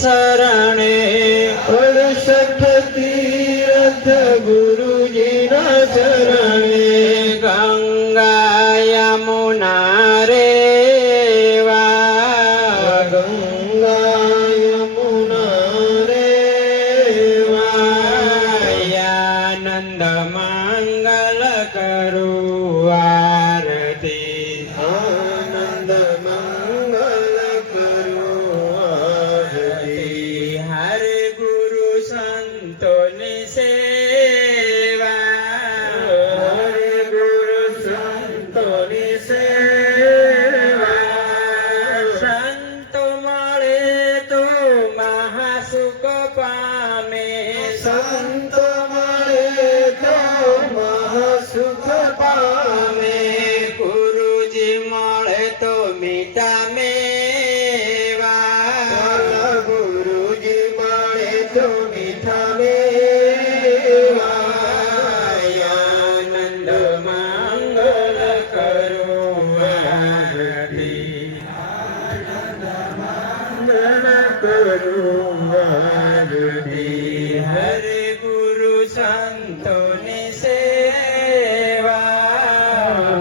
शरणे 68 तीर्थ गुरुजी ना शरणे गंगा यमुना रेवा गंगा यमुना रेवा आनंद मंगल करो आरती आनंद मंगल करो आरती हरे गुरु संतों ने सेवा हरे गुरु संतों ने सेवा संतो मळे तो महासुख पामे संतो मळे तो महासुख पामे गुरुजी मळे तो मीठा मेवा गुरुजी मळे तो मीठा मेवा आनंद मंगल करो आरती आनंद मंगल करो आरती हरे गुरु संतों ने सेवा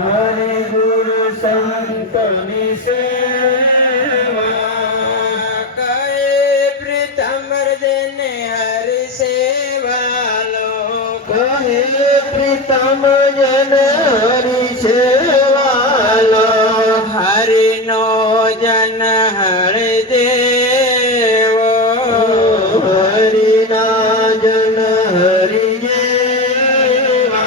हरे गुरु संतों ने सेवा कहे प्रीतम जने हरि सेवा लो कहे प्रीतम जन हरि सेवा लो हरि नो जन हरि देवो हरि ना जन हरि देवा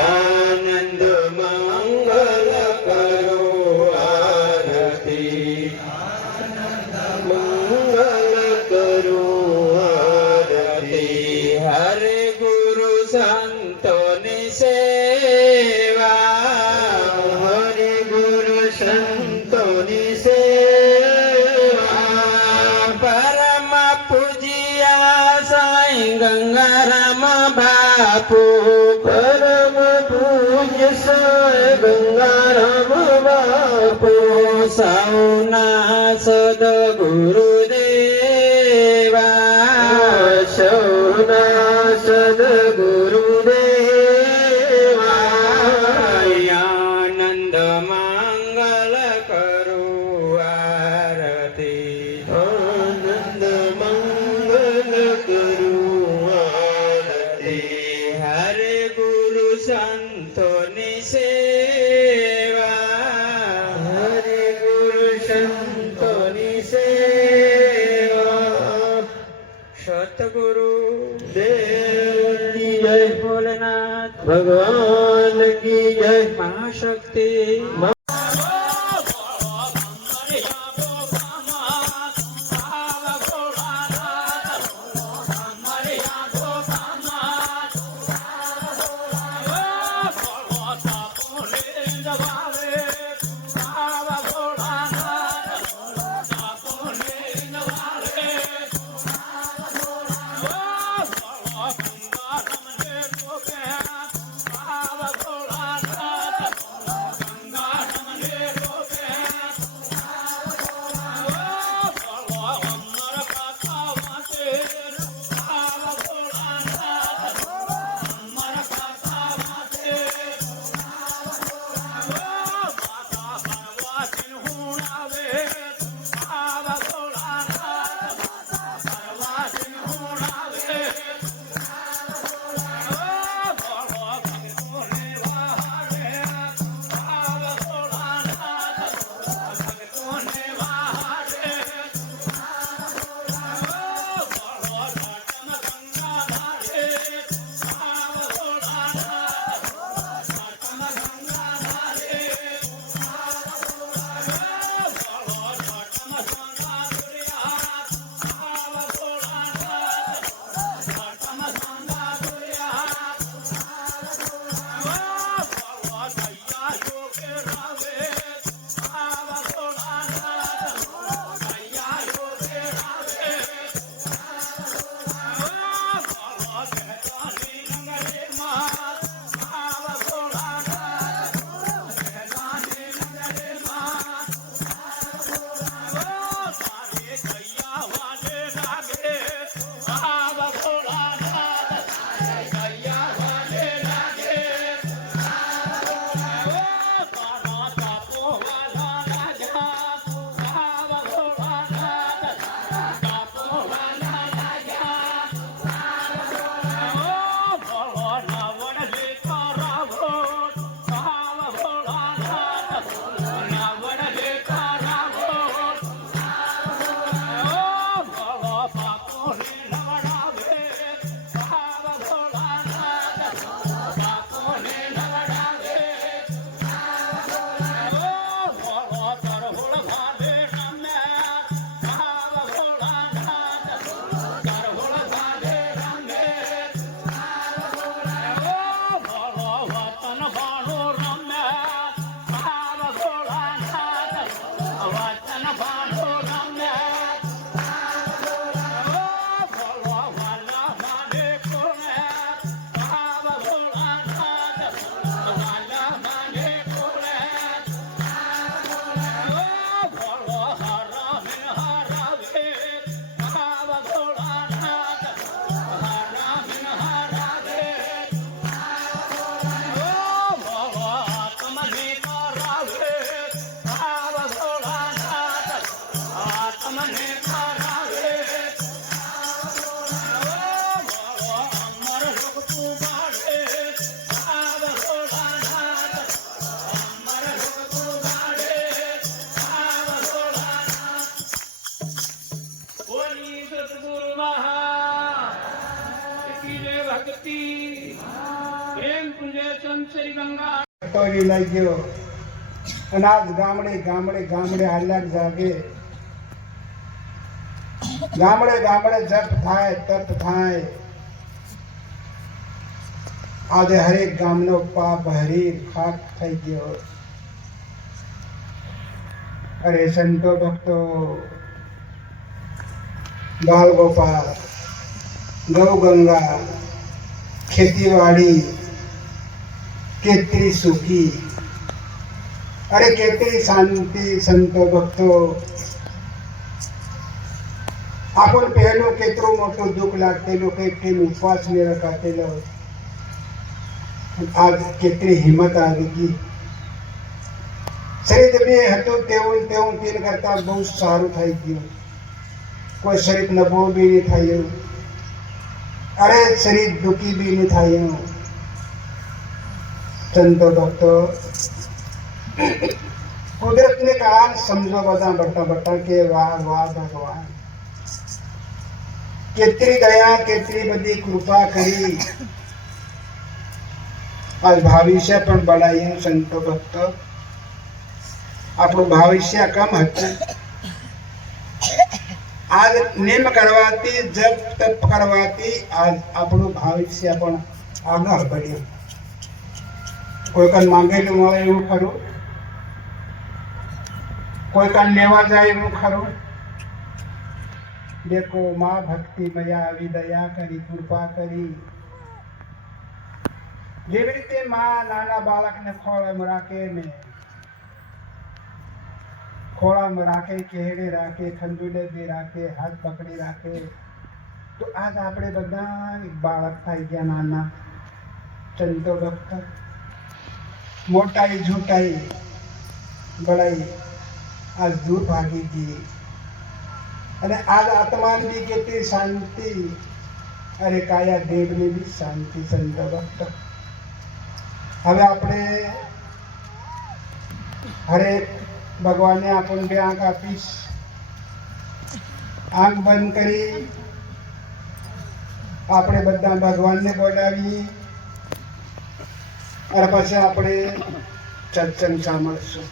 आनंद मंगल करो आरती आनंद मंगल करो आरती हरे गुरु संतों ने सेवा हरे गुरु संतों ने सेवा परम पूजिया साईं गंगाराम बापू परम पूज्य साईं गंगाराम बापू सौना सद गुरुदेवा सौना सद गुरुदेवा आनंद मंगल ટોરી લાગ્યો અનાજ ગામડે ગામડે ગામડે હાલ્યા જાગે ગામડે ગામડે જપ થાય તપ થાય આજે હરેક ગામનો પાપ હરી ખાક થઈ ગયો અરે સંતો ભક્તો બાલ ગોપાલ ગૌ ગંગા ખેતીવાડી કેટલી સુખી અરે કેટલી શાંતિ સંતો ભક્તો આપણ પહેલું કેટલું મોટું દુઃખ લાગતેલું કેટલી ઉપવાસ ને રખાતેલો આજ કેટલી હિંમત આવી ગઈ શરીર બી હતું તેવું તેવું ફીલ કરતા બહુ સારું થઈ ગયું કોઈ શરીર નબળું બી નહીં થયું અરે શરીર દુઃખી બી નહીં થયું સંતો ભક્તો કુદરતને કાન સમજો બધા બટા બટા કે વાહ વાહ ભગવાન કેટલી દયા કેટલી બધી કૃપા કરી આજ ભવિષ્ય પણ બનાવ્યું સંતો ભક્તો આપણું ભવિષ્ય કમ હતું આજ નિયમ કરવાથી જપ તપ કરવાથી આજ આપણું ભવિષ્ય પણ આગળ बढ़્યું કોઈ કાન માંગેલું મળે એવું ખરું કોઈ કાન લેવા જાય એવું ખરું દેખો માં ભક્તિ મયા આવી દયા કરી કૃપા કરી જેવી રીતે માં નાના બાળકને ખોળામાં રાખે ને ખોળામાં રાખે કેળે રાખે ખંજુલે બી રાખે હાથ પકડી રાખે તો આજ આપણે બધા એક બાળક થઈ ગયા નાના સંતો ભક્ત મોટાઈ ઝૂંટાઈ બળાઈ આજ દૂર ભાગી ગઈ અને આજ આત્માની બી કેટલી શાંતિ અરે કાયા દેવની બી શાંતિ સંતો ભક્ત હવે આપણે હરેક ભગવાનને આપણને આંખ આપીશ આંખ બંધ કરી આપણે બધા ભગવાનને બોલાવી અને પછી આપણે સત્સંગ સાંભળશું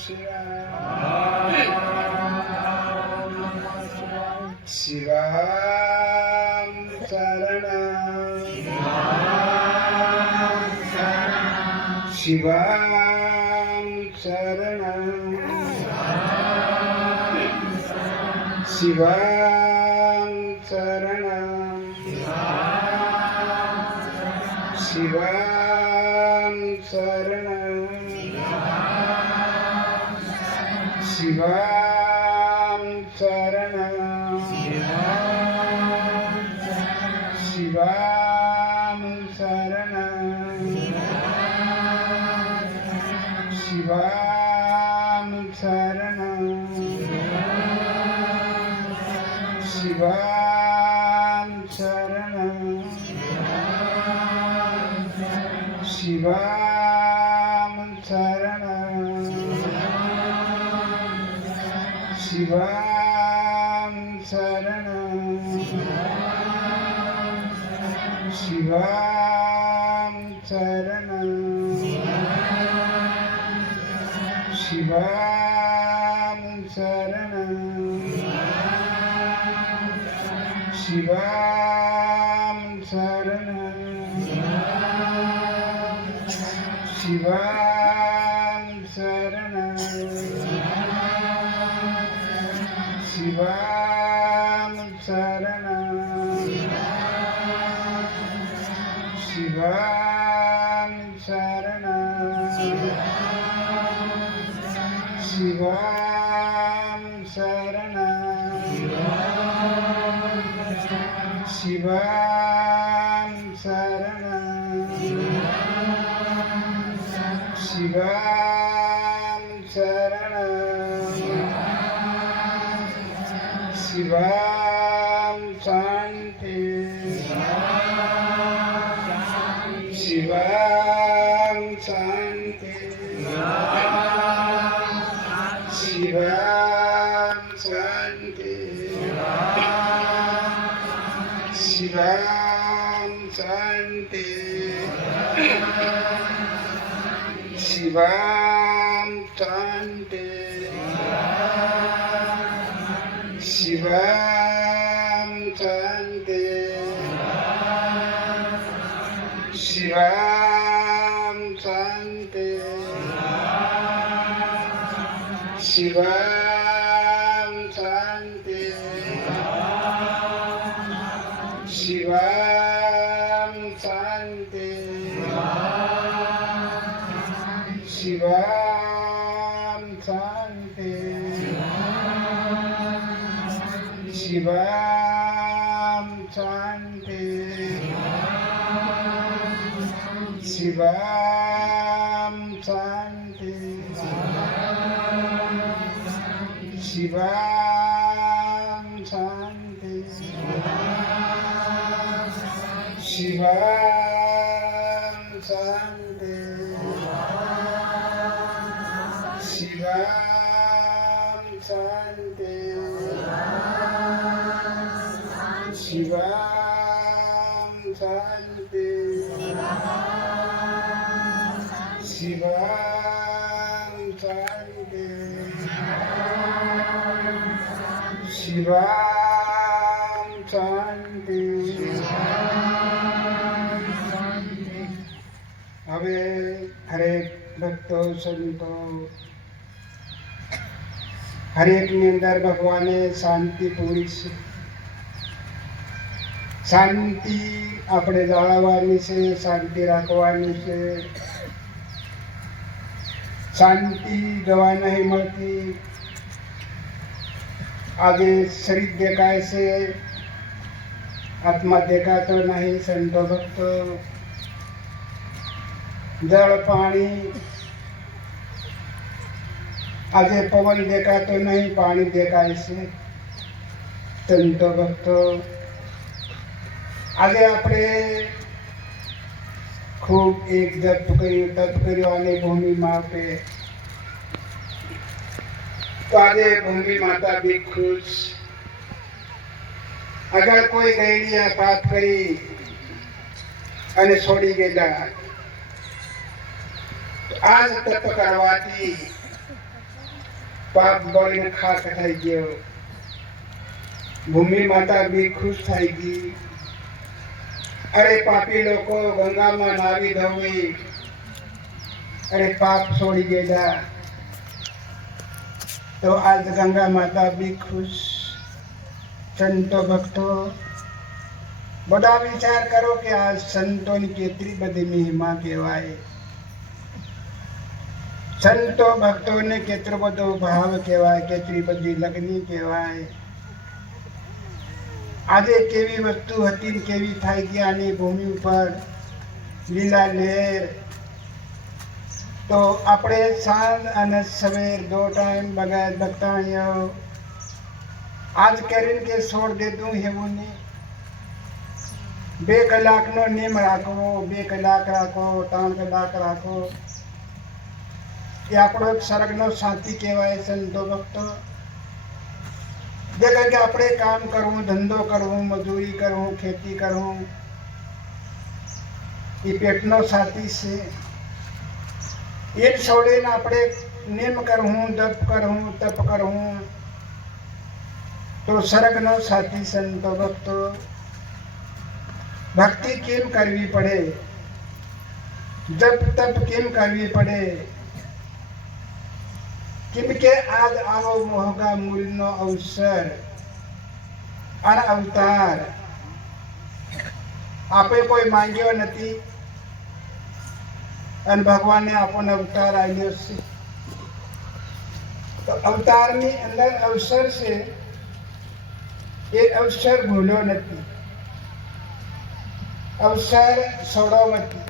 શિવામ શરણમ શિવામ શરણમ શિવામ શરણમ શિવામ શરણમ શિવામ શરણમ શિવામ શરણમ શિવામ શરણમ શિવામ શરણમ શિવામ શરણમ શિવામ શરણમ શિવામ શરણમ શિવામ શરણમ શિવામ શરણમ શિવામ શરણમ શિવામ શરણમ શિવામ શરણમ શિવામ શરણમ શિવામ શરણમ શિવામ શરણમ શિવામ શાંતિ શિવામ શાંતિ શિવામ શાંતિ શિવામ શાંતિ શિવામ શાંતિ શિવામ શાંતિ શિવામ શાંતિ શિવામ શાંતિ શિવામ શાંતિ શિવામ શાંતિ શિવામ શાંતિ શિવામ શાંતિ શિવામ શાંતિ શિવામ શાંતિ શિવામ શાંતિ શિવામ શાંતિ શિવામ શાંતિ શિવામ શાંતિ હવે હરેક ભક્તો સંતો હરેકની અંદર ભગવાને શાંતિ પૂરી છે. શાંતિ આપણે જાળવવાની છે, શાંતિ રાખવાની છે. શાંતિ દવા નહીં મળતી. આજે શરીર દેખાય છે, આત્મા દેખાતો નહીં. સંતો ભક્તો જળ પાણી, આજે પવન દેખાતો નહીં, પાણી દેખાય છે. સંતો ભક્તો આજે આપણે ખૂબ એક જપ કર્યું, તપ કર્યું આની ભૂમિ માટે, તો આજે ભૂમિ માતા બી ખુશ. અગર કોઈ ગઈડિયા પાપ કરી અને છોડી ગયેલા, આજ તપ કરવાથી પાપ બળીને ખાક થઈ ગયો. ભૂમિ માતા બી ખુશ થઈ ગઈ. અરે પાપી લોકો ગંગામાં નાવી ધોવી, અરે પાપ છોડી ગયા. તો આજ ગંગા માતા બી ખુશ. સંતો ભક્તો બધા વિચાર કરો કે આ સંતોની કેટલી બધી મહિમા કહેવાય. સંતો ભક્તોને કેટલો બધો ભાવ કહેવાય, કેટલી બધી લગ્ની કહેવાય. આજે કેવી વસ્તુ હતી ને કેવી થઈ ગઈ આની ભૂમિ ઉપર લીલા લહેર. તો આપણે સાંજ અને સવેર દો ટાઈમ બગैर બગતાણીઓ આજ કરીને કે છોડ દેતું એવું નહીં. 2 કલાકનો નિયમ રાખવો, 2 કલાક રાખો, 3 કલાક રાખો. એ આપણો એક સ્વર્ગનો શાંતિ કહેવાય. સંતો ભક્તો જે કે આપણે કામ કરવું, ધંધો કરવું, મજૂરી કરવું, ખેતી કરવું, એ પેટનો સાથી છે. એ જ છોડીને આપણે નિયમ કરવું, જપ કરવું, તપ કરવું, તો સ્વર્ગનો સાથી. સંતો ભક્તો ભક્તિ કેમ કરવી પડે, જપ તપ કેમ કરવી પડે? કેમ કે આજ આવો મોંઘા મૂલ્યનો અવસર અને અવતાર આપણે કોઈ માંગ્યો નથી અને ભગવાને આપણને અવતાર આવ્યો છે. તો અવતારની અંદર અવસર છે, એ અવસર ભૂલ્યો નથી, અવસર છોડો નથી.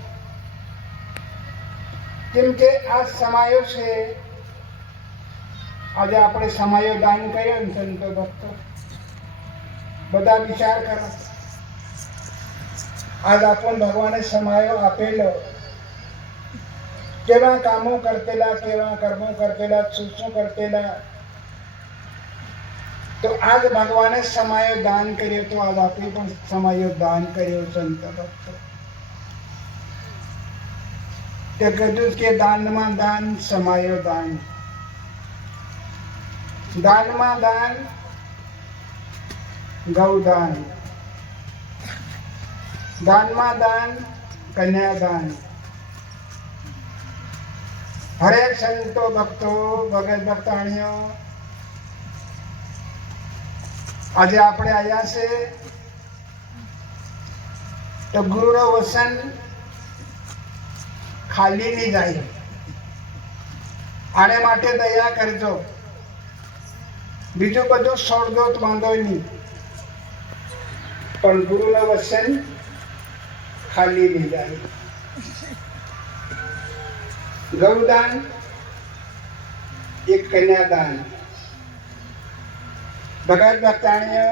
કેમ કે આ સમાયો છે. આજે આપણે સમાયો દાન કર્યો ને સંતો ભક્તો બધા વિચાર કરો. આજ આપણને ભગવાને સમાયો આપેલો, કેવા કામો કરતેલા, કેવા કર્મો કરતેલા, શું કરતેલા. તો આજ ભગવાને સમાયો દાન કર્યો, તો આજ આપણે પણ સમાયો દાન કર્યો. સંત ભક્તો તે કીધું કે દાનમાં દાન, સમાયો દાન. દાનમાં દાન, ગૌદાન. દાનમાં દાન, કન્યાદાન. હરેક સંતો ભક્તો ભગત ભક્તાણીઓ આજે આપણે આવ્યા છે તો ગુરુનો વચન ખાલી નહીં જાય. આને માટે દયા કરજો. બીજું બધું છોડદો તો વાંધો નહીં, પણ ગુરુનું વચન ખાલી નહીં જાય. ગૌદાન, એક કન્યાદાન. ભગત ભક્તાણીઓ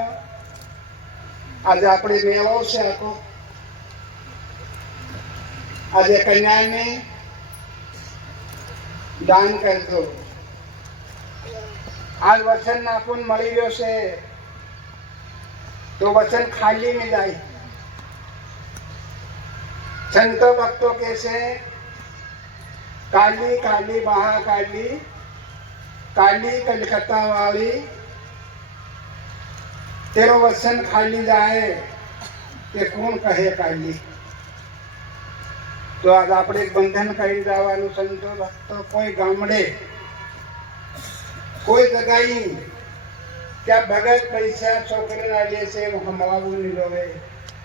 આજે આપણે મેળો છે આખો. આજે કન્યાને દાન કરજો. આજ વચન આપણને મળી રહ્યો છે તો વચન ખાલી નહીં જાય. સંતો ભક્તો કે છે કાલી કાલી મહાકાલી, કાલી કલકત્તા વાળી, તેરો વચન ખાલી જાય તે કોણ કહે કાલી. તો આજ આપણે બંધન કરી જવાનું. સંતો ભક્તો કોઈ ગામડે કોઈ જગાઈ ત્યાં ભગત પૈસા છોકરીના લે છે હમવાવું નહીં જોવે.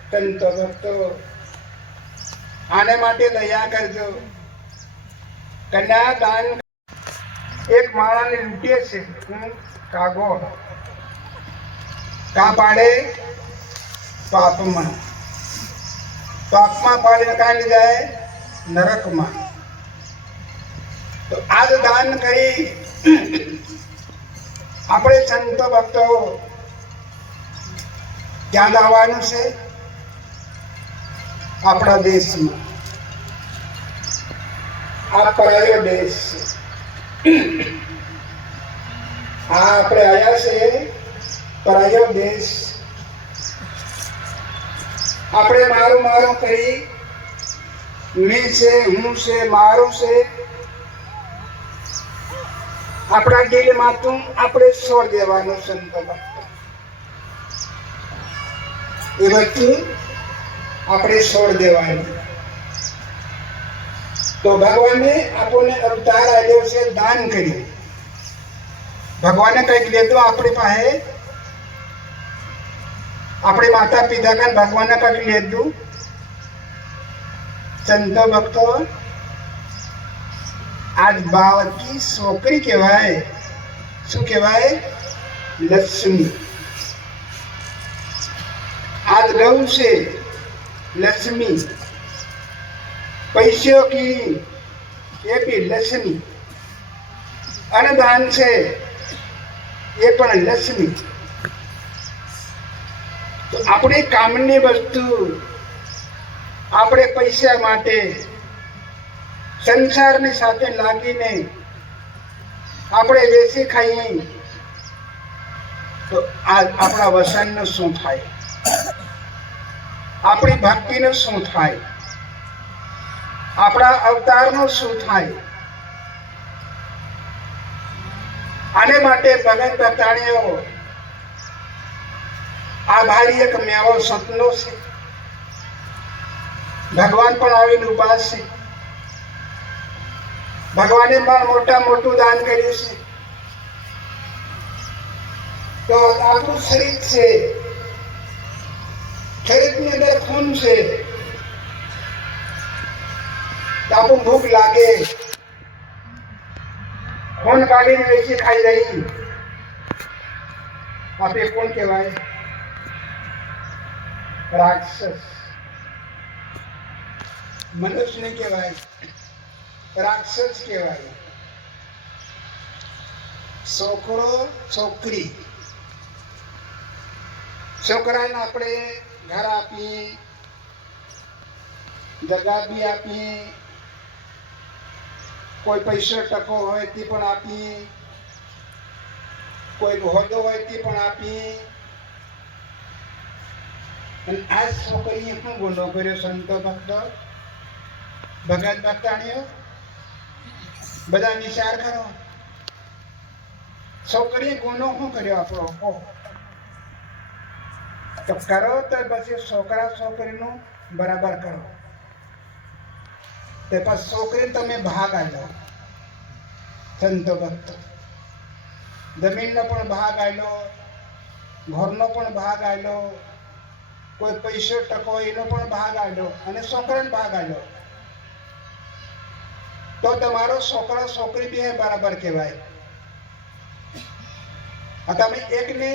સંતો ભક્તો આને માટે દયા કરજો. કન્યાદાન એક માળાને લૂંટીએ છે કાગો કા પાડે પાપમાં, પાપમાં પાડીને કાઢી જાય નરકમાં. તો આજ દાન કરી આપણે સંતો ભક્તો ક્યાં લાવવાનું છે? આપણા દેશમાં. આ પરાયો દેશ છે. આ આપણે આવ્યા છે પરાયો દેશ. આપણે મારું મારું કરી મી છે, હું છે, મારું છે. આપણા દિલમાં તું આપણે છોડ દેવાનું સંતો ભક્તો. એ વસ્તુ આપણે છોડ દેવાની. તો ભગવાને આપણને અવતાર આપ્યો છે દાન કર્યું. ભગવાને કંઈક લીધું આપણી પાસે, આપણે માતા પિતા કાન ભગવાને કંઈક લીધું. સંતો ભક્તો, આજ બાવકી છોકરી કહેવાય. શું કહેવાય? લક્ષ્મી. આજ ગૌ છે લક્ષ્મી. पैसों की ये भी लक्ष्मी. अनदान से ये पण लक्ष्मी. तो अपने कामनी वस्तु આપણે પૈસા માટે સંસારની સાથે લાગીને આપણે વેચી ખાઈએ તો આ આપણા વસનનું શું થાય? આપણી ભક્તિનું શું થાય? આપણા અવતારનું શું થાય? આને માટે ભગત ભક્તાણીઓ આ ભારી એક મેવો સપનો છે. ભગવાન પણ આવીને ઉભા છે. ભગવાને પણ મોટું દાન કર્યું છે. તો આપણું શરીર છે, શરીરની અંદર ખૂન છે. આપણું ભૂખ લાગે, ખૂન કાઢીને વેચી ખાઈ રહી. આપણે કોણ કહેવાય? રાક્ષસ. મનુષ્ય નહીં કહેવાય, રાક્ષસ કહેવાય. છોકરો છોકરી, છોકરાને આપણે ઘર આપીએ, જગા બી આપીએ, કોઈ પૈસો ટકો હોય તે પણ આપીએ, કોઈ હોદ્દો હોય તે પણ આપીએ. અને આ છોકરીએ શું ગુનો કર્યો સંતો ભક્તો, ભગત ભક્તાણીઓ? બધા વિચાર કરો. છોકરીએ ગુનો શું કર્યો આપણો? તો કરો તો પછી છોકરા છોકરીનું બરાબર કરો. તે પછી છોકરી તમે ભાગ આલ્યો સંતો ભક્તો. જમીનનો પણ ભાગ આલ્યો, ઘરનો પણ ભાગ આલ્યો, કોઈ પૈસો ટકો એનો પણ ભાગ આલ્યો અને છોકરાને ભાગ આલ્યો. તો તમારો છોકરો છોકરી બી બરાબર કહેવાય. તમે એકને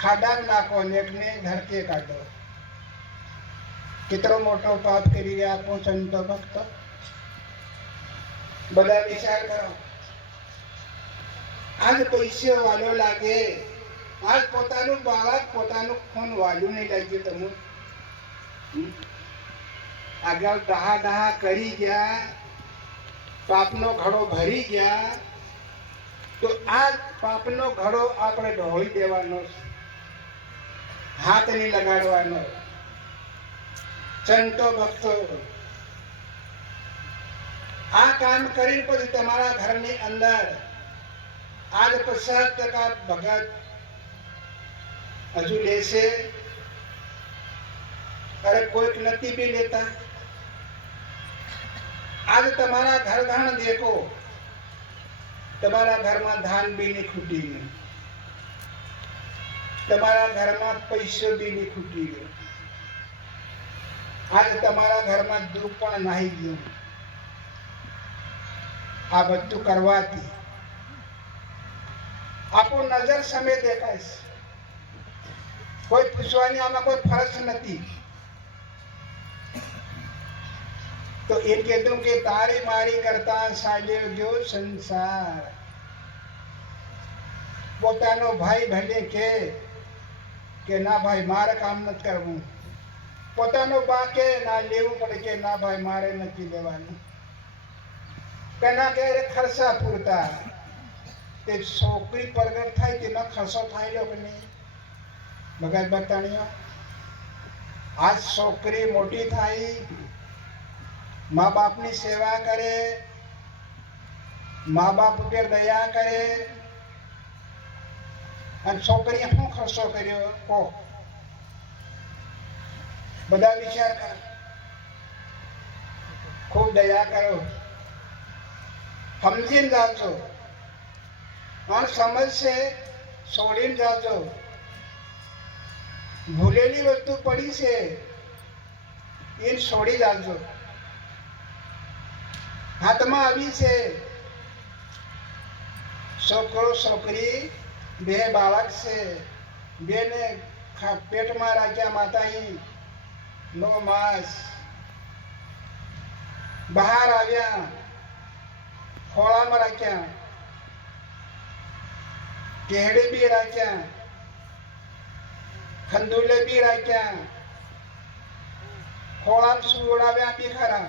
ખાડા નાખો ને એકને ધરકે કાઢો. કેટલો મોટો પાપ કરી રહ્યા આપો સંતો ભક્તો. બધા વિચાર કરો. આજ પૈસો વાલો લાગે, આજ પોતાનું બાળક પોતાનું ખૂન વાલ્યું નહીં લાગ્યું. તમે આગળ ડહા કરી ગયા, પાપનો ઘડો ભરી ગયા, તો આ પાપનો ઘડો આપણે ઢોળી દેવાનો, હાથ નહીં લગાડવાનો. સંતો ભક્તો, આ કામ કરીને પછી તમારા ઘરની અંદર આજ 50% ભગત હજુ લેશે. અરે કોઈક નથી બી લેતા. આજ તમારા ઘરધાણ દેખો, તમારા ઘરમાં ધાન બી નહીં ખૂટી ગયું, તમારા ઘરમાં પૈસો બી નહીં ખૂટી ગયો. આજ તમારા ઘરમાં દુઃખ પણ નાહી ગયું. આ બધું કરવાથી આપણું નજર સામે દેખાય છે. કોઈ પૂછવાની આમાં કોઈ ફરજ નથી. તો એ કીધું કે તારી મારી કરતા ચાલ્યો ગયો સંસાર. પોતાનો ભાઈ ભલે કે ના ભાઈ મારે કામ નથી કરવું, પોતાનો બા કે ના લેવું પડે કે ના ભાઈ મારે નથી લેવાનું, કે ના કે ખર્ચા પૂરતા. તે છોકરી પ્રગટ થાય તેનો ખર્ચો થાય કે નહીં? ભગત ભક્તાણીઓ, આ છોકરી મોટી થાય, મા બાપની સેવા કરે, મા બાપ ઉપર દયા કરે અને છોકરીએ શું ખર્ચો કર્યો કહો, બધા વિચાર કરો, ખૂબ દયા કરો, સમજીને જાજો, અને સમજશે છોડીને જાજો. ભૂલેલી વસ્તુ પડી છે એ છોડી જાજો. હાથમાં આવી છે છોકરો છોકરી બે બાળક છે, બેને પેટમાં રાખ્યા માતાએ 9 માસ, બહાર આવ્યા ખોળામાં રાખ્યા, કેહડે બી રાખ્યા, ખંદુલે બી રાખ્યા, ખોળામાં સુવડાવ્યા બી ખરા.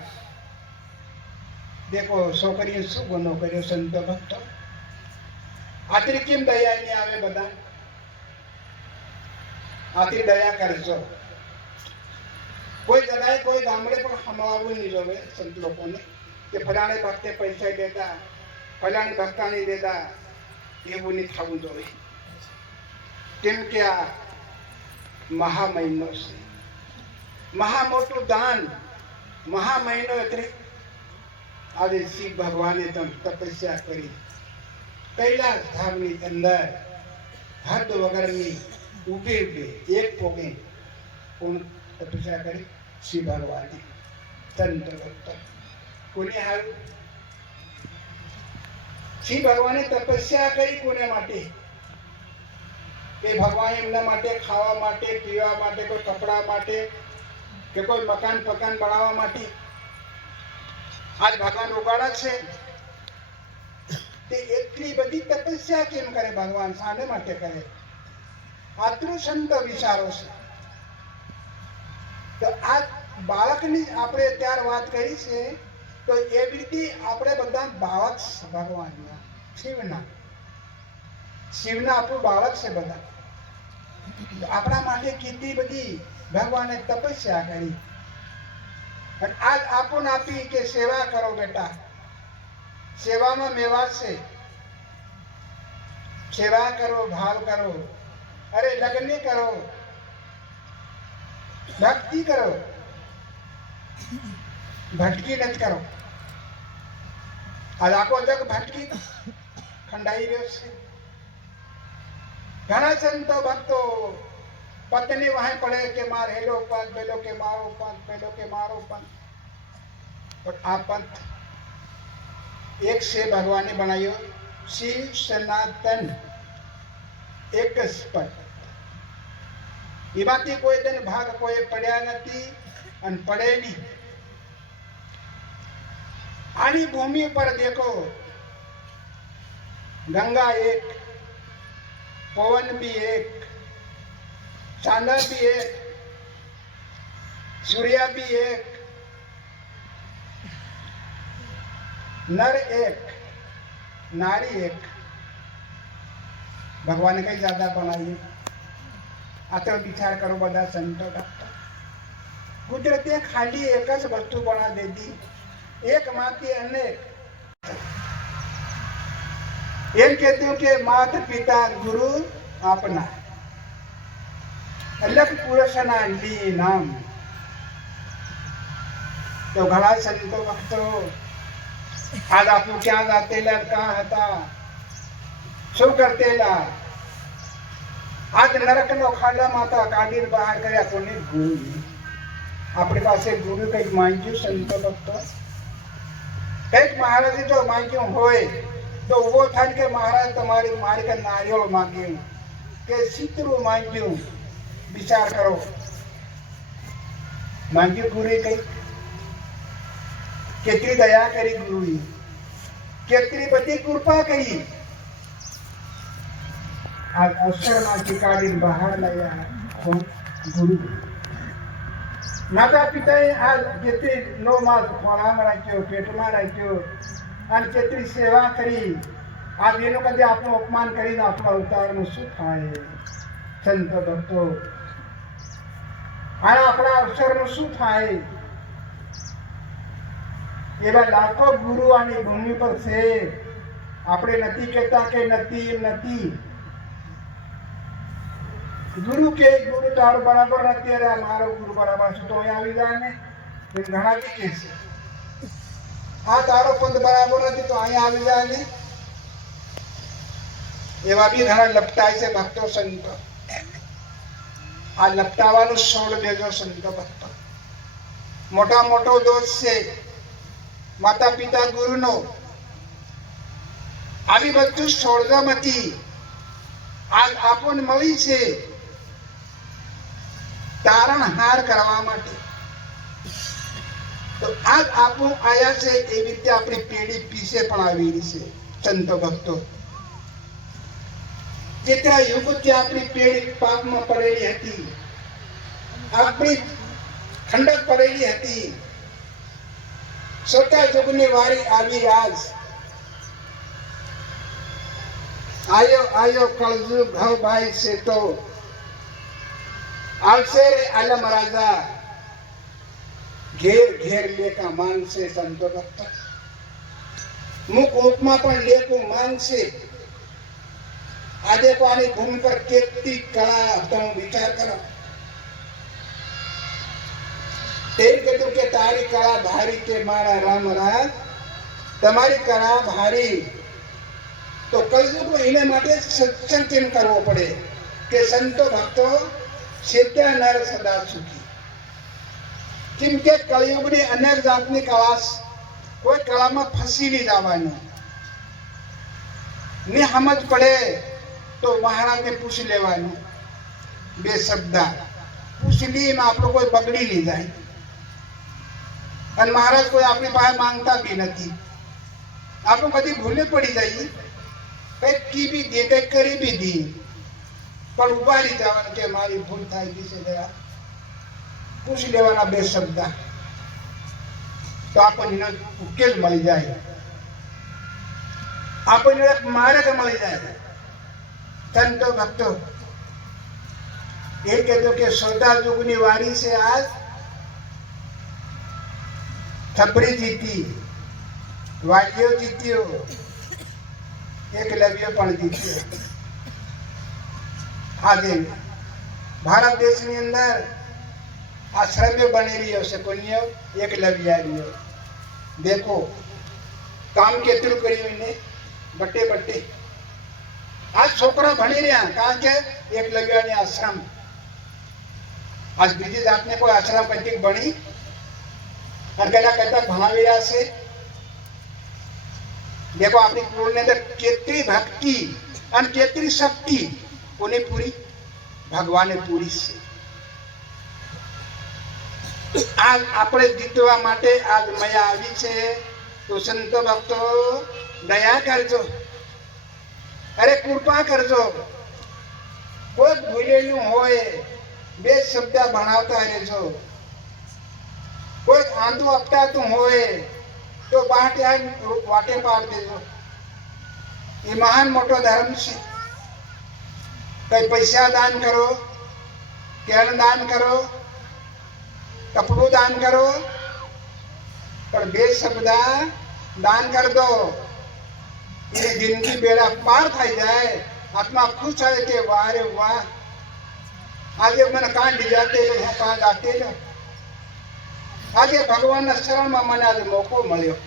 દેખો છોકરીએ શું ગુનો કર્યો સંતો ભક્તો. આટલી કેમ દયા નહીં આવે બધા? આટલી દયા કરજો. કોઈ જણાએ કોઈ ગામડે પણ હમણાવવું નહીં જોવે સંત લોકોને કે ફલાણે ભક્તે પૈસા દેતા, ફલાણી ભક્તા નહીં દેતા, એવું નહીં થવું જોઈએ. કેમ કે આ મહા મહિનો છે, મહા મોટું દાન, મહા મહિનો એટલે આજે શિવ ભગવાને તપસ્યા કરી કૈલાસ ધામની અંદર હદ વગરની ઊભી એક પોગે કોણ તપસ્યા કરી? શિવ ભગવાને. તંત્ર કોને હારું? શિવ ભગવાને તપસ્યા કરી કોને માટે? કે ભગવાન એમના માટે ખાવા માટે, પીવા માટે, કોઈ કપડા માટે, કે કોઈ મકાન પકાન બનાવવા માટે. આજ ભગવાન ઉગાડા છે તે એટલી બધી તપસ્યા કેમ કરે ભગવાન? શાને માટે કરે? આટલું સંત વિચારો છે. તો આ બાળકની આપણે અત્યારે વાત કરી છે, તો એવી રીતે આપણે બધા બાળક ભગવાનના, શિવના આપણું બાળક છે બધા. આપણા માટે કેટલી બધી ભગવાને તપસ્યા કરી. અને આજ આપણને આપી કે સેવા કરો બેટા, સેવામાં મેવા છે. સેવા કરો, ભાવ કરો, અરે લગ્ન કરો, ભક્તિ કરો, ભટકી નથી કરો. આજ આખો જગ ભટકી ખંડાઈ રહ્યો છે. ઘણા સંતો ભક્તો પત્ની વહાં પડે કે માર હેલો પંથ, પેલો કે મારો પંથ, પેલો કે મારો પંથ. પણ આ પંથ એક છે, ભગવાને બનાવ્યો શિવ સનાતન, એક જ પંથ. એમાંથી કોઈ દિન ભાગ કોઈ પડ્યા નથી અને પડે નહીં. આની ભૂમિ પર દેખો, ગંગા એક, પવન भी एक, चांदा भी एक, सूर्य भी एक, नर एक, नारी एक. भगवान ने कई ज्यादा बनाई. आतो विचार करो બધા સંતો ભક્તો. કુદરતે ખાલી એક જ વસ્તુ બના દીધી, એક માંથી અનેક. એમ કહેતું કે માત પિતા ગુરુ આપના, અલગ પુરુષના લી નામ. તો ઘણા સંતો ભક્તો આજ આપણું ક્યાં ગાતેલા, ક્યાં હતા, શું કરતેલા? આજ નરકનો ખાડામાં હતા, કાઢીને બહાર કર્યા કોને? ગુરુ. આપણી પાસે ગુરુ કંઈક માંગ્યું સંતો ભક્તો? કંઈક મહારાજે જો માંગ્યું હોય તો ઉભો થાય કે મહારાજ તમારી મારી કે નારિયેળ માંગ્યું, કે સિતરું માંગ્યું. વિચાર કરો, માંગ્યું ગુરુએ કંઈક? કેટલી દયા કરી ગુરુએ, કેટલી બધી કૃપા કરી. આ અવસરમાંથી કાઢીને બહાર લાવ્યા ગુરુ. માતા પિતાએ આ જેટલી 9 માસ ખોળામાં રાખ્યો, પેટમાં રાખ્યો, અને કેટલી સેવા કરી. આ બેનો કદી આપણું અપમાન કરીને આપણા અવતારનું શું થાય? સંતો ભક્તો, આ આપણા અવસરનું શું થાય? એવા લાખો ગુરુ આની ભૂમિ પર છે. આપણે નથી કહેતા કે નથી નથી. ગુરુ કે ગુરુ તારો બરાબર નથી, અરે આ મારો ગુરુ બરાબર છે તો અહીંયા આવી જાય ને. એ ઘણા બી કહે છે આ તારો પંથ બરાબર નથી તો અહીંયા આવી જાય ને. એવા બી ઘણા લપટાય છે ભક્તો સંતો. આ લપટાવાનું છોડ દેજો સંતો ભક્તો. મોટા મોટો દોષ છે માતા પિતા ગુરુનો. આવી બધું છોડવામાંથી આજ આપણને મળી છે તારણહાર કરવા માટે. તો આજ આપણું આયા છે એવી રીતે આપણી પેઢી પીછે પણ આવી રહી છે સંતો ભક્તો. જેટલા યુગથી આપણી પેઢી પાપમાં પડેલી હતી, આપણી ખંડક પડેલી હતી, છોટા યુગની વારી આવી આજ. આયો આયો કળજુગ ઘઉ ભાઈ છે તો આવશે રે આલમ રાજા, ઘેર ઘેર લેકા માંગશે સંતો ભક્તો. મુખ ઊંટમાં પણ લેકું માંગશે. આજે પાણી ભૂમિ પર કેટલી કળા તમે વિચાર કરો. તે કીધું કે તારી કળા ભારી કે મારા રામ રાજ, તમારી કળા ભારી. તો કલયુગ એને માટે સત્સંગ કેમ કરવો પડે કે સંતો ભક્તો સેત્યા નર સદા સુખી. કેમ કે કળયુગની અનેક જાતની કળા, કોઈ કળામાં ફસી નહીં જવાનું. ને સમજ પડે તો મહારાજને પૂછી લેવાનું બે શબ્દ. પૂછી એમાં આપણું કોઈ બગડી નહીં જાય. અને મહારાજ કોઈ આપણી પાસે માંગતા બી નથી. આપણે બધી ભૂલે પડી જઈએ. કંઈક કી બી દે, કંઈક કરી બી દી, પણ ઉભા રહી જવાનું કે મારી ભૂલ થાય ગઈ છે જરા પૂછી લેવાના બે શબ્દ. તો આપણને ઉકેલ મળી જાય, આપણને એક માર્ગ મળી જાય. સંતો ભક્તો એ કહેતો કે સોદા યુગની વારી છે આજ. થપડી જીતી, વાડીઓ જીત્યો, એકલવ્ય પણ જીત્યો. આજે ભારત દેશની અંદર આશ્રમ્ય બની રહ્યો છે પુણ્ય એકલવ્ય રહ્યો. દેખો કામ કેટલું કર્યું એને બટ્ટે બટ્ટે. આ છોકરા ભણી રહ્યા કારણ કે એકલવ્યની આશ્રમ. આજ બીજી જાતને કોઈ આશ્રમ પછી ભણી અને કદાચ કદાચ ભણાવી રહ્યા છે. देखो अपनी कुल ने अंदर केतरी भक्ति और केतरी शक्ति कोने पूरी भगवान ने पूरी से. आज આપણે જીતવા માટે આજ મયા આવી છે. તો સંતો ભક્તો દયા કરજો, અરે કૃપા કરજો. કોઈ ભૂલેલું હોય બે શબ્દ ભણાવતા રહેજો. કોઈ આંધું અપટાતું હોય તો વાટે પાડ દેજો. એ મહાન મોટો ધર્મ છે. કઈ પૈસા દાન કરો, કેળ દાન કરો, કપડું દાન કરો, પણ બે શબ્દ દાન કરી દો. એ જિંદગી બેડા પાર થઈ જાય. આત્મા ખુશ થાય કે વાહ રે વાહ, આજે મને કાં લઈ જાતે હું કાં જાતે ન. આજે ભગવાનના શરણમાં મને આજે મોકો મળ્યો.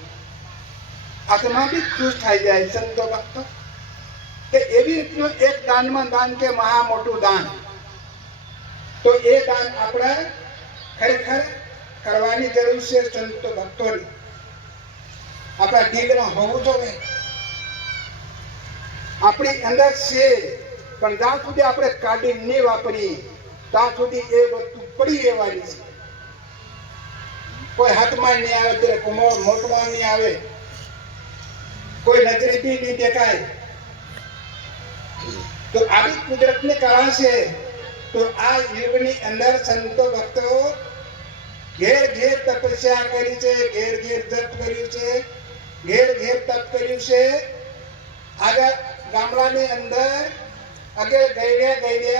આત્મા બી ખુશ થઈ જાય સંતો ભક્તો. કે એવી રીતનું એક દાનમાં દાન કે મહા મોટું દાન. તો એ દાન આપણે ખરેખર કરવાની જરૂર છે સંતો ભક્તોની. આપણા દિલમાં હોવું જોઈએ. આપણી અંદર છે પણ જ્યાં સુધી આપણે કાઢી નહીં વાપરીએ ત્યાં સુધી એ વસ્તુ પડી રહેવાની છે. કોઈ હાથમાં નહીં આવે ત્યારે મોટમાં નહીં આવે, કોઈ નજરે બી નહીં દેખાય. તો આવી કુદરતની કળા છે. તો આ યુગની અંદર સંતો ભક્તો ઘેર ઘેર તપસ્યા કરી છે, ઘેર ઘેર જપ કર્યું છે, ઘેર ઘેર તપ કર્યું છે. આગળ ગામડાની અંદર આગળ ગઈને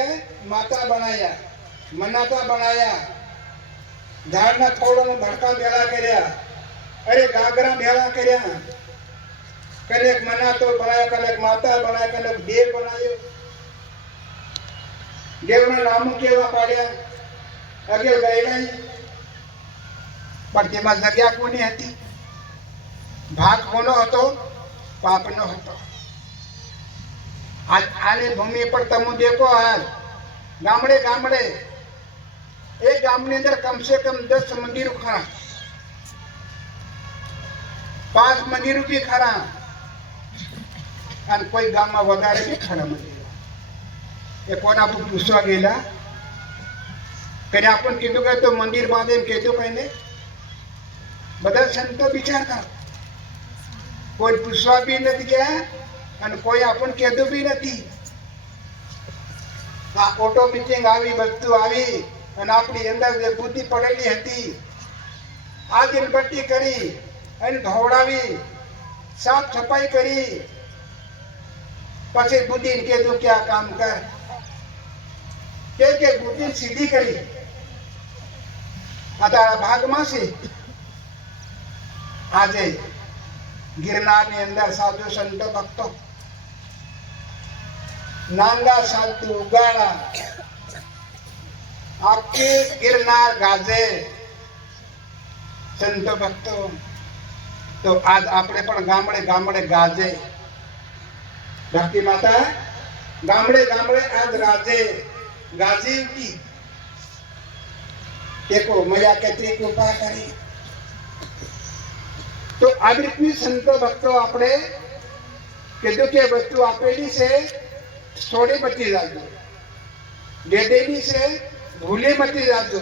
માતા બનાયા, મનાતા બનાયા, ઝાડના થોડોનો ભડકા ભેળા કર્યા, અરે ગાગરા ભેળા કર્યા, કનેક મનાતો બનાવ્યો, કનેક માતા બનાવ્યો, કનેક દેવ બનાવ્યો. દેવના નામો કેવા પાડ્યા, અગેલ ગયેલા. પણ તેમાં જગ્યા કોની હતી? ભાગ કોનો હતો? પાપનો હતો. આની ભૂમિ પર તમે દેખો, હાલ ગામડે ગામડે એક ગામની અંદર કમસે કમ 10 મંદિરો ખરા, 5 મંદિરો બી ખરા, અને કોઈ ગામમાં વધારે બી ખરા મંદિરો. એ કોના પર પૂછવા ગયેલા? કઈ આપણને કીધું કે તો મંદિર બાંધે એમ કીધું કઈ ને? બધા સંતો વિચાર કર, કોઈ પૂછવા બી નથી ગયા અને કોઈ આપણને કહેતું બી નથી. આ ઓટો મીટિંગ આવી, વસ્તુ આવી અને આપણી અંદર જે બુદ્ધિ પડેલી હતી આ દિનબટ્ટી કરી અને ધોવડાવી, સાફ સફાઈ કરી, પછી બુદ્ધિને કીધું કે આ કામ કર. કે બુદ્ધિ સીધી કરી. આ તારા ભાગમાં છે. આજે ગિરનારની અંદર સાધુ સંતો ભક્તો, નાંગા સાધુ ઉગાડા, આખી ગિરનાર ગાજે સંતો ભક્તો. તો આજ આપણે પણ ગામડે ગામડે ગાજે. ભક્તિ માતા ગામડે ગામડે આજ ગાજે, ગાજી ઉઠી. દેખો મૈયા કેટલી કૃપા કરી. તો આવી રીતની સંતો ભક્તો આપણે કીધું કે વસ્તુ આપેલી છે, છોડી મતી જાજો. દેદેલી છે, ભૂલી મતી જાજો.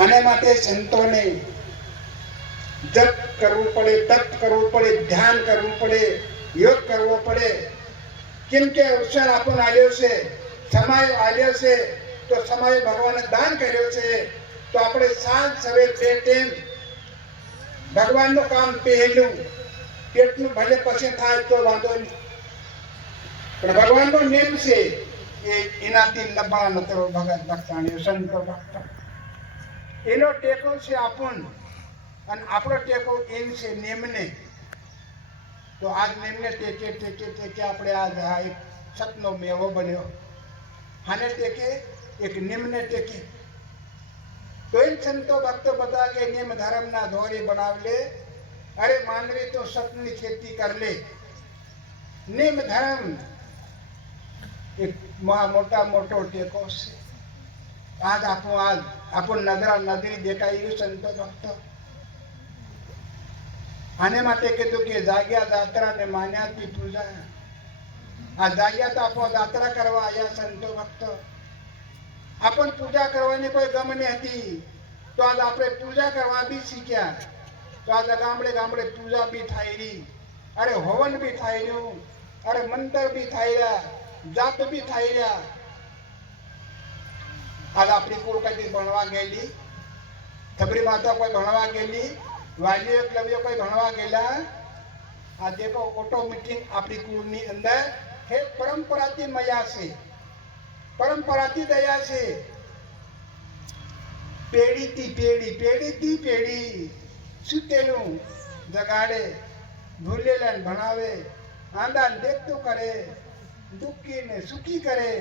આને માટે સંતોને જપ કરવું પડે, તપ કરવું પડે, ધ્યાન કરવું પડે, યોગ કરવો પડે. કેમ કે અવસર આપણને આવ્યો છે, સમય આવ્યો છે, તો સમય ભગવાને દાન કર્યો છે. તો આપણે સાંજ સવેર 2 ટાઈમ ભગવાનનું કામ પહેલું, પેટનું ભલે પછી થાય તો વાંધો નહીં, પણ ભગવાનનો નિયમ છે એનાથી નબળા નતરો ભગત ભક્તાણીઓ સંતો ભક્તો. એનો ટેકો છે આપણ, અને આપણો ટેકો એમ છે નિયમને. તો આજ નિયમને ટેકે ટેકે ટેકે આપણે આજ આ એક સતનો મેવો બન્યો. આને ટેકે એક નિયમને ટેકે. તો એમ સંતો ભક્તો બધા કે નિયમ ધર્મના ધોરી બનાવલે, અરે માનવી તો સતની ખેતી કર લે. નિયમ ધર્મ એક મોટા મોટો ટેકો છે. આજ આપણું નજરા નજરી દેખાયું સંતો ભક્તો. આને માટે કીધું કે જાગ્યા જાત્રા ને માન્યાથી પૂજા. આ જાગ્યા તો આપણો જાત્રા કરવા આવ્યા સંતો ભક્તો. આપણને પૂજા કરવાની કોઈ ગમની હતી, તો આજ આપણે પૂજા કરવા બી શીખ્યા. તો આજે ગામડે ગામડે પૂજા બી થાય રહી, અરે હવન બી થાય રહ્યું, અરે મંતર બી થાય રહ્યા, જાપ બી થાય રહ્યા. આજ આપણી કુળ કઈ ભણવા ગયેલી, થબરી માતા કોઈ ભણવા ગયેલી, વાલીઓ એકલવ્ય કોઈ ભણવા ગયેલા. આ દેખો ઓટોમેટિક આપણી કુળની અંદર હે પરંપરાથી મયા છે, પરંપરાથી દયા છે. પેઢીથી પેઢી, પેઢીથી પેઢી સુતેલું જગાડે, ભૂલેલા ભણાવે, આંદાને દેખતું કરે, દુઃખીને સુખી કરે.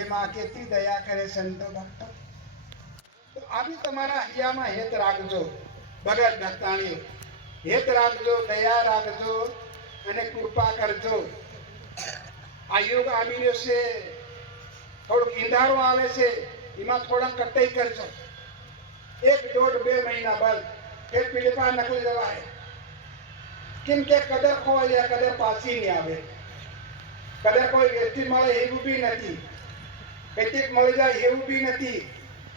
એમાં કેટલી દયા કરે સંતો ભક્તો. તો આવી તમારા હૈયામાં હેત રાખજો ભગત ભક્તાણીઓ. હેત રાખજો, દયા રાખજો અને કૃપા કરજો. આ યુગ આવી રહ્યો છે, થોડુંક ઈંધારો આવે છે, એમાં થોડા કટાઈ કરજો. 1, 1.5, 2 મહિના બાદ ફેર પીલીપા નકલી જવાય. કેમ કે કદર ખોવાય, કદર પાછી નહીં આવે. કદર કોઈ વ્યક્તિ મળે એવું બી નથી, કેટલીક મળી જાય એવું બી નથી.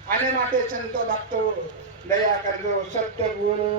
આને માટે સંતો ભક્તો દયા કરજો. સત્ય ગુરુ